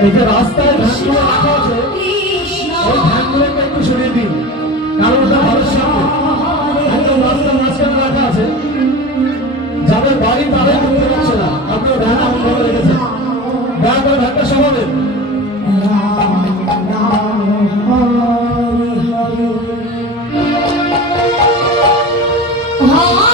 এই রাস্তায় ভ্যানগুলো রাখা আছে ওই ভ্যানগুলোকে একটু সরিয়ে দিন কারণ ওটা ভালো সামনে একদম রাস্তার মাঝখানে রাখা আছে যাদের বাড়ি তাদের ঢুকতে পারছে না আপনার ভ্যান আমার ভাবে রেখেছেন দয়া করে ভ্যানটা সমাবেন Oh